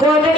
Cuando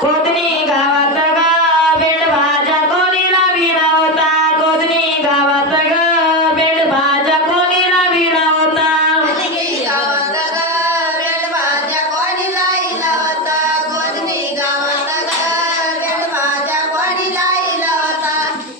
కోతిని